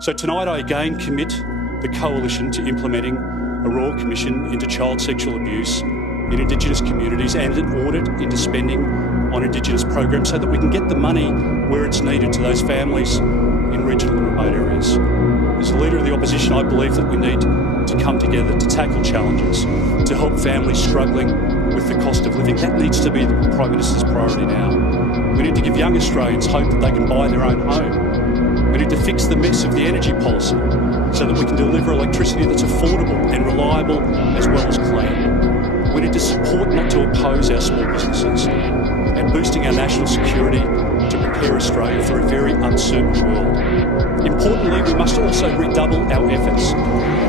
So tonight I again commit the Coalition to implementing a Royal Commission into child sexual abuse in Indigenous communities and an audit into spending on Indigenous programs so that we can get the money where it's needed to those families in regional and remote areas. As a leader of the opposition, I believe that we need to come together to tackle challenges, to help families struggling with the cost of living. That needs to be the Prime Minister's priority now. We need to give young Australians hope that they can buy their own home. We need to fix the mess of the energy policy so that we can deliver electricity that's affordable and reliable as well as clean. We need to support, not to oppose, our small businesses and boosting our national security to prepare Australia for a very uncertain world. Importantly, we must also redouble our efforts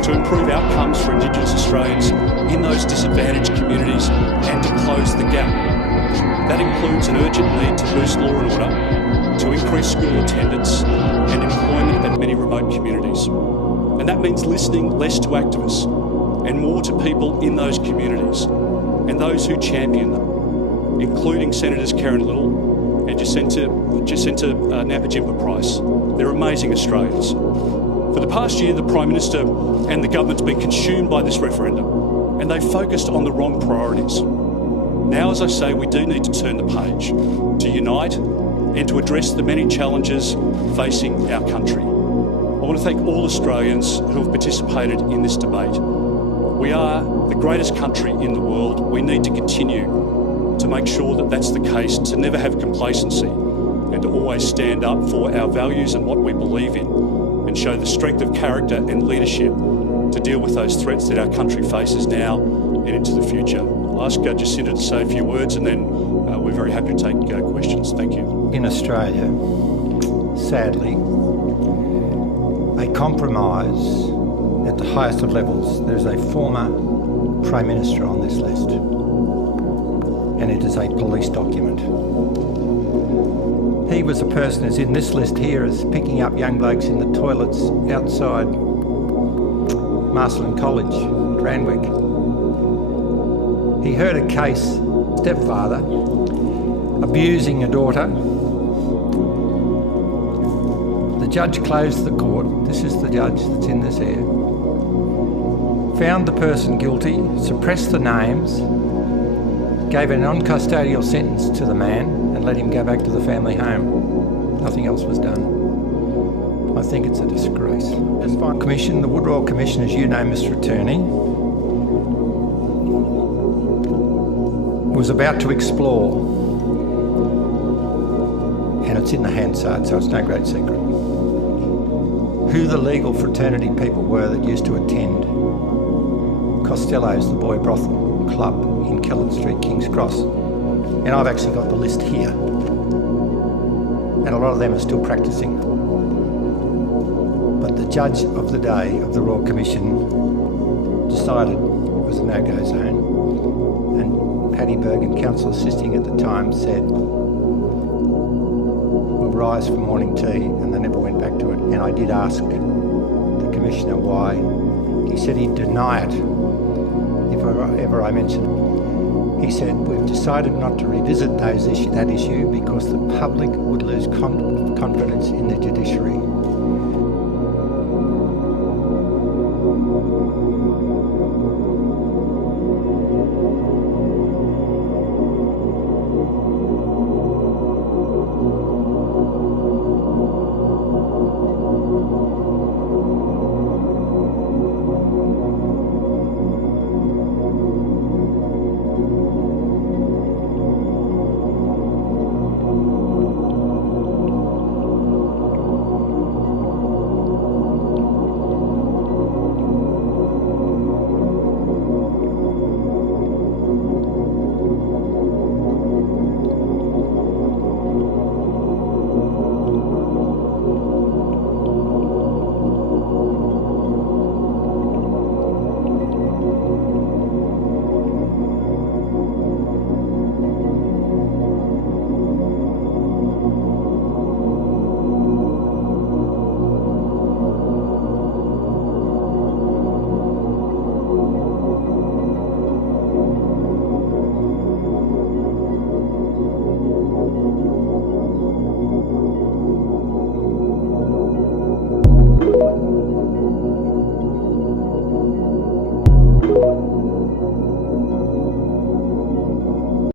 to improve outcomes for Indigenous Australians in those disadvantaged communities and to close the gap. That includes an urgent need to boost law and order, to increase school attendance and employment at many remote communities. And that means listening less to activists and more to people in those communities and those who champion them, including Senators Karen Little and Jacinta Nampijinpa-Price. They're amazing Australians. For the past year, the Prime Minister and the government's been consumed by this referendum, and they focused on the wrong priorities. Now, as I say, we do need to turn the page, to unite and to address the many challenges facing our country. I want to thank all Australians who have participated in this debate. We are the greatest country in the world. We need to continue to make sure that that's the case, to never have complacency and to always stand up for our values and what we believe in and show the strength of character and leadership to deal with those threats that our country faces now and into the future. I'll ask Jacinta to say a few words and then we're very happy to take questions. Thank you. In Australia, sadly, a compromise at the highest of levels. There's a former Prime Minister on this list, and it is a police document. He was a person who's in this list here as picking up young blokes in the toilets outside Marcelin College at Randwick. He heard a case, stepfather abusing a daughter. The judge closed the court. This is the judge that's in this here. Found the person guilty, suppressed the names, gave a non-custodial sentence to the man and let him go back to the family home. Nothing else was done. I think it's a disgrace. As for the Commission, the Wood Royal Commission, as you know, Mr. Attorney, was about to explore, and it's in the Hansard, so it's no great secret, who the legal fraternity people were that used to attend Costello's, the boy brothel club in Kellett Street, King's Cross. And I've actually got the list here. And a lot of them are still practising. But the judge of the day of the Royal Commission decided it was a no-go zone. And Paddy Bergen, counsel assisting at the time, said, we'll rise for morning tea, and they never went back to it. And I did ask the Commissioner why. He said he'd deny it if ever I mentioned it. He said, we've decided not to revisit that issue because the public would lose confidence in the judiciary.